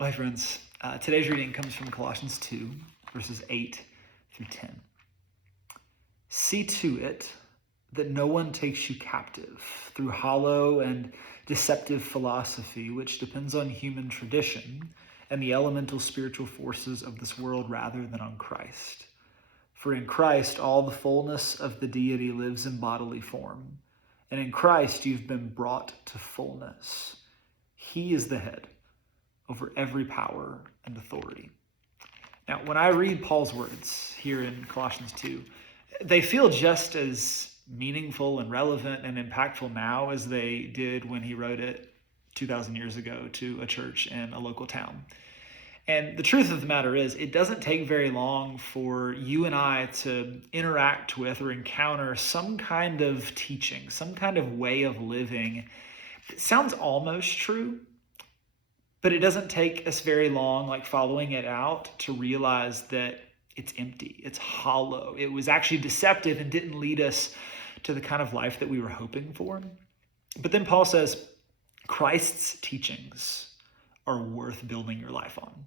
Hi friends, today's reading comes from Colossians 2, verses 8 through 10. See to it that no one takes you captive through hollow and deceptive philosophy, which depends on human tradition and the elemental spiritual forces of this world rather than on Christ. For in Christ all the fullness of the deity lives in bodily form, and in Christ you've been brought to fullness. He is the head over every power and authority. Now, when I read Paul's words here in Colossians 2, they feel just as meaningful and relevant and impactful now as they did when he wrote it 2,000 years ago to a church in a local town. And the truth of the matter is, it doesn't take very long for you and I to interact with or encounter some kind of teaching, some kind of way of living. It sounds almost true, but it doesn't take us very long, like following it out, to realize that it's empty, it's hollow. It was actually deceptive and didn't lead us to the kind of life that we were hoping for. But then Paul says, Christ's teachings are worth building your life on.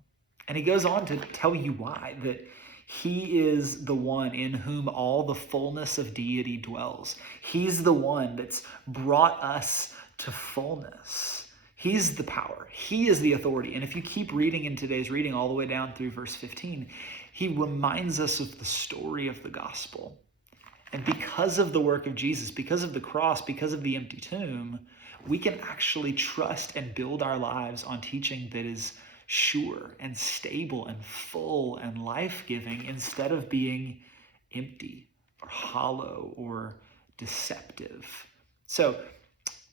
And he goes on to tell you why, that he is the one in whom all the fullness of deity dwells. He's the one that's brought us to fullness. He's the power. He is the authority. And if you keep reading in today's reading all the way down through verse 15, he reminds us of the story of the gospel. And because of the work of Jesus, because of the cross, because of the empty tomb, we can actually trust and build our lives on teaching that is sure and stable and full and life-giving instead of being empty or hollow or deceptive. So,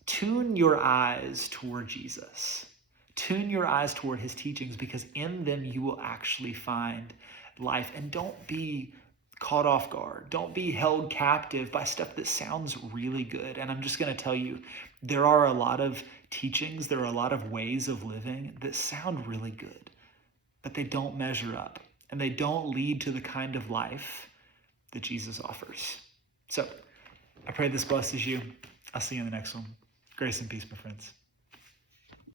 tune your eyes toward Jesus. Tune your eyes toward his teachings, because in them you will actually find life. And don't be caught off guard. Don't be held captive by stuff that sounds really good. And I'm just going to tell you, there are a lot of teachings, there are a lot of ways of living that sound really good, but they don't measure up and they don't lead to the kind of life that Jesus offers. So I pray this blesses you. I'll see you in the next one. Grace and peace, my friends.